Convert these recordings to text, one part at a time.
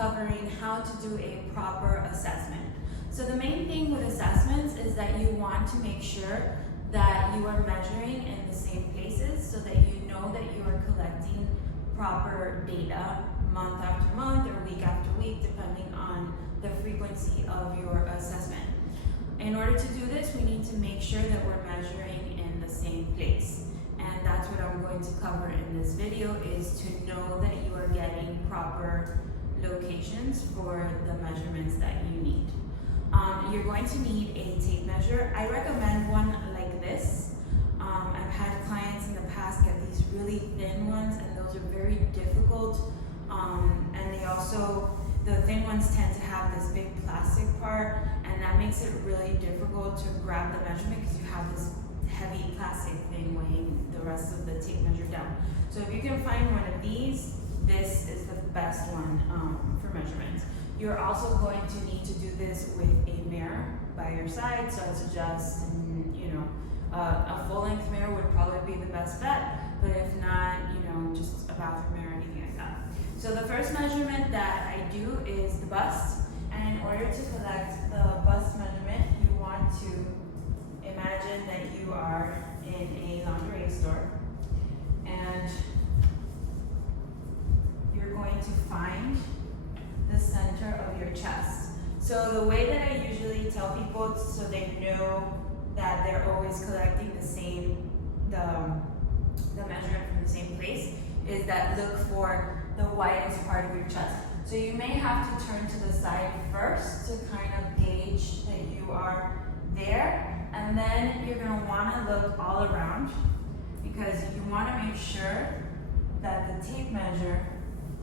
covering how to do a proper assessment. So the main thing with assessments is that you want to make sure that you are measuring in the same places so that you know that you are collecting proper data month after month or week after week, depending on the frequency of your assessment. In order to do this, we need to make sure that we're measuring in the same place. And that's what I'm going to cover in this video, is to know that you are getting proper locations for the measurements that you need. You're going to need a tape measure. I recommend one like this. I've had clients in the past get these really thin ones, and those are very difficult. And they also, the thin ones tend to have this big plastic part, and that makes it really difficult to grab the measurement because you have this heavy plastic thing weighing the rest of the tape measure down. So if you can find one of these, this is the best one for measurements. You're also going to need to do this with a mirror by your side, so I suggest, a full-length mirror would probably be the best bet, but if not, just a bathroom mirror, anything like that. So the first measurement that I do is the bust, and in order to collect the bust measurement, you want to imagine that you are in a lingerie store, and you're going to find the center of your chest. So the way that I usually tell people so they know that they're always collecting the measurement from the same place is that look for the widest part of your chest. So you may have to turn to the side first to kind of gauge that you are there, and then you're going to want to look all around because you want to make sure that the tape measure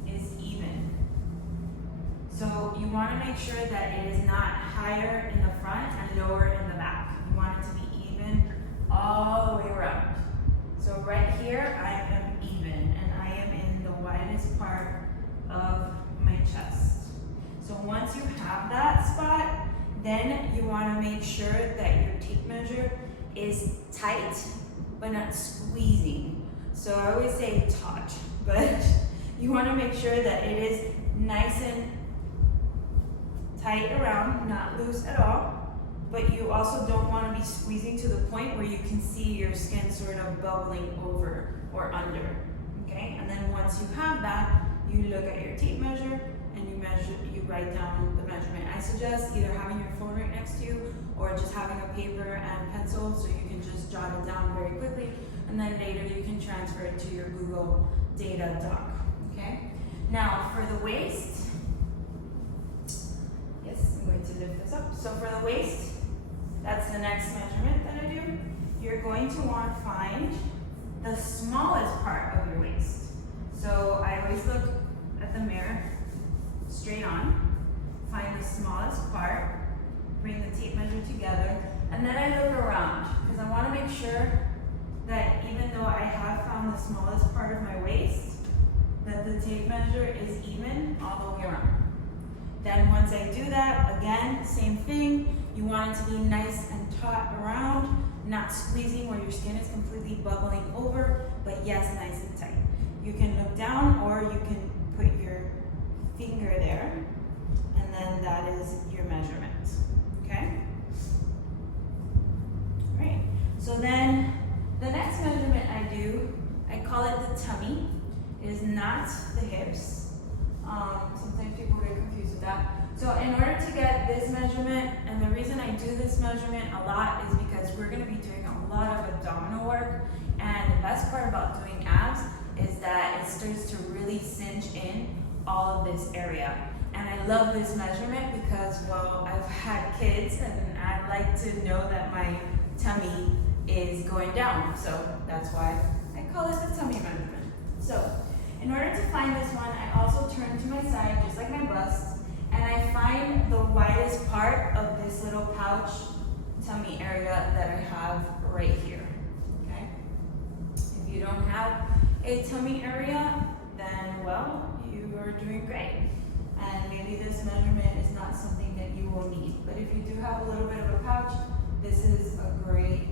is even. So you want to make sure that it is not higher in the front and lower in the back. You want it to be even all the way around. So right here, I am even, and I am in the widest part of my chest. So once you have that spot, then you want to make sure that your tape measure is tight, but not squeezing. So I always say taut, but you want to make sure that it is nice and tight around, not loose at all, but you also don't want to be squeezing to the point where you can see your skin sort of bubbling over or under, okay? And then once you have that, you look at your tape measure and you write down the measurement. I suggest either having your phone right next to you or just having a paper and pencil so you can just jot it down very quickly, and then later you can transfer it to your Google Data doc, okay? Now for the waist, I'm going to lift this up. So for the waist, that's the next measurement that I do. You're going to want to find the smallest part of your waist. So I always look at the mirror, straight on, find the smallest part, bring the tape measure together, and then I look around because I want to make sure that even though I have found the smallest part of my waist, that the tape measure is even all the way around. Then once I do that, again, same thing. You want it to be nice and taut around, not squeezing where your skin is completely bubbling over, but yes, nice and tight. You can look down or you can put your finger there, and then that is your measurement, okay? All right, so then the next measurement I do, I call it the tummy. It is not the hips. Sometimes people get confused with that. So in order to get this measurement, and the reason I do this measurement a lot is because we're going to be doing a lot of abdominal work, and the best part about doing abs is that it starts to really cinch in all of this area. And I love this measurement because, well, I've had kids and I like to know that my tummy is going down. So that's why I call it the tummy measurement. So in order to find this one, I also turn to my side, just like my bust, and I find the widest part of this little pouch tummy area that I have right here, okay? If you don't have a tummy area, then, well, you are doing great. And maybe this measurement is not something that you will need. But if you do have a little bit of a pouch, this is a great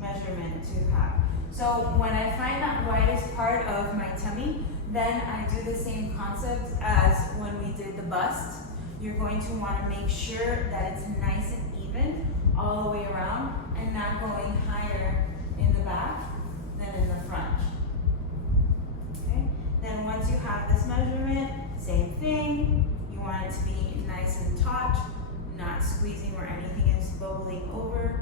measurement to have. So when I find that widest part of my tummy, Then I do the same concept as when we did the bust. You're going to want to make sure that it's nice and even all the way around and not going higher in the back than in the front. Okay? Then once you have this measurement, same thing. You want it to be nice and taut, not squeezing where anything is bubbling over.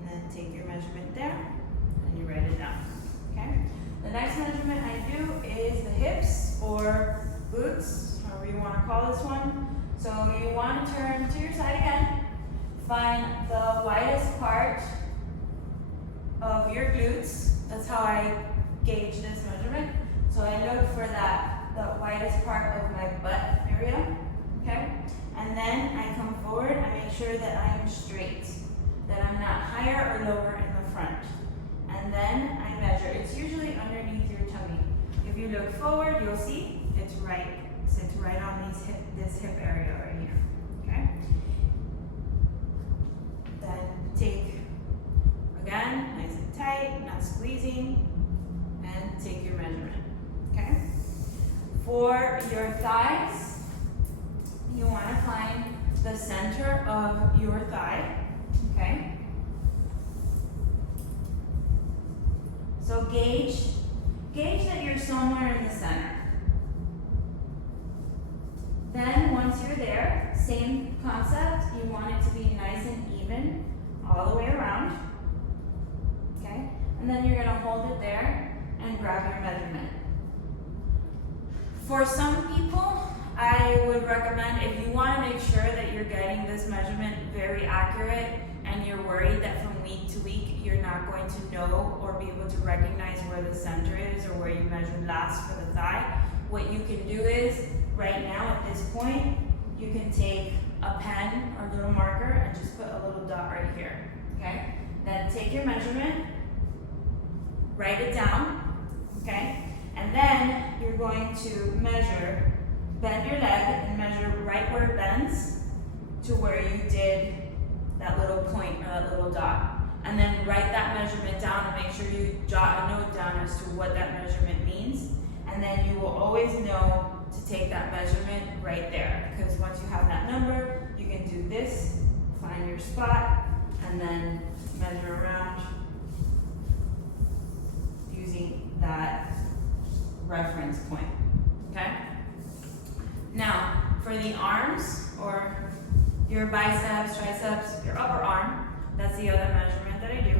And then take your measurement there and you write it down. Okay? The next measurement I do is the hips or boots, however you want to call this one. So you want to turn to your side again. Find the widest part of your glutes. That's how I gauge this measurement. So I look for the widest part of my butt area. Okay? And then I come forward. I make sure that I am straight, that I'm not higher or lower in the front. And then I measure. It's usually underneath your tummy. If you look forward, you'll see it's sits right on this hip area right here. Okay? Then take, again, nice and tight, not squeezing, and take your measurement. Okay? For your thighs, you want to find the center of your thigh. Okay? So gauge that you're somewhere in the center. Then once you're there, same concept, you want it to be nice and even all the way around. Okay? And then you're gonna hold it there and grab your measurement. For some people, I would recommend, if you want to make sure that you're getting this measurement very accurate and you're worried that from week to week you're not going to know or be able to recognize where the center is or where you measured last for the thigh, what you can do is, right now at this point, you can take a pen or a little marker and just put a little dot right here. Okay? Then take your measurement, write it down, okay? And then you're going to measure, bend your leg and measure right where it bends to where you did that little point or that little dot. And then write that measurement down and make sure you jot a note down as to what that measurement means. And then you will always know to take that measurement right there. Because once you have that number, you can do this, find your spot, and then measure around using that reference point. Okay? Now, for the arms or your biceps, triceps, your upper arm, that's the other measurement that I do.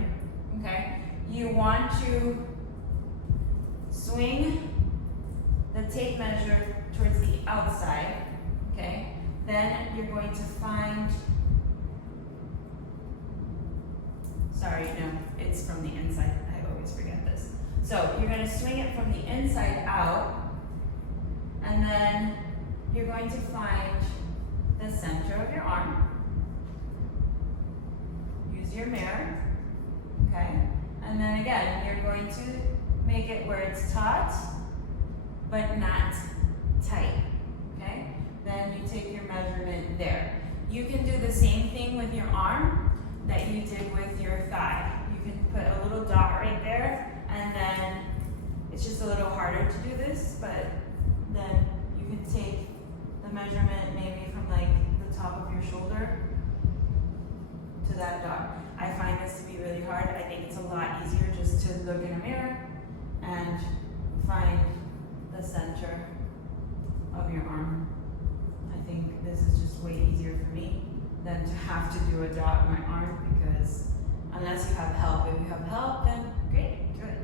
Okay? You want to swing the tape measure towards the outside. Okay? Then you're going to find, sorry, no, it's from the inside. I always forget this. So you're going to swing it from the inside out, and then you're going to find the center of your arm. Use your mirror, okay? And then again, you're going to make it where it's taut, but not tight, okay? Then you take your measurement there. You can do the same thing with your arm that you did with your thigh. You can put a little dot right there, and then it's just a little harder to do this, but then you can take the measurement maybe from like the top of your shoulder to that dot. I find this to be really hard. I think it's a lot easier just to look in a mirror and find the center of your arm. I think this is just way easier for me than to have to do a dot on my arm, because unless you have help, if you have help, then great, do it.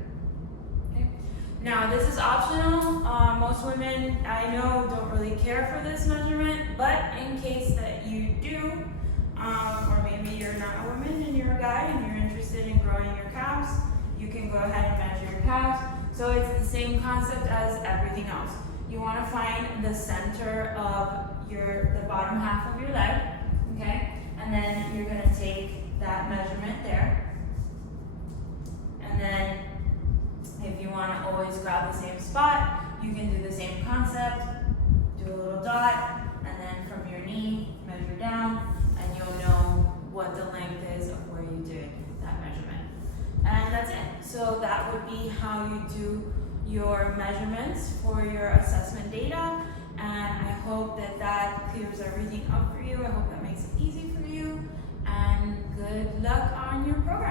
Okay. Now this is optional. Most women I know don't really care for this measurement, but in case that you do, or maybe you're not a woman and you're a guy and you're interested in growing your calves, you can go ahead and measure your calves. So it's the same concept as everything else. You want to find the center of the bottom half of your leg, okay? And then you're going to take that measurement there. And then if you want to always grab the same spot, you can do the same concept, do a little dot, and then from your knee, measure down, and you'll know what the length is of where you did that measurement. And that's it. So that would be how you do your measurements for your assessment data, and I hope that that clears everything up for you. I hope that makes it easy for you, and good luck on your program.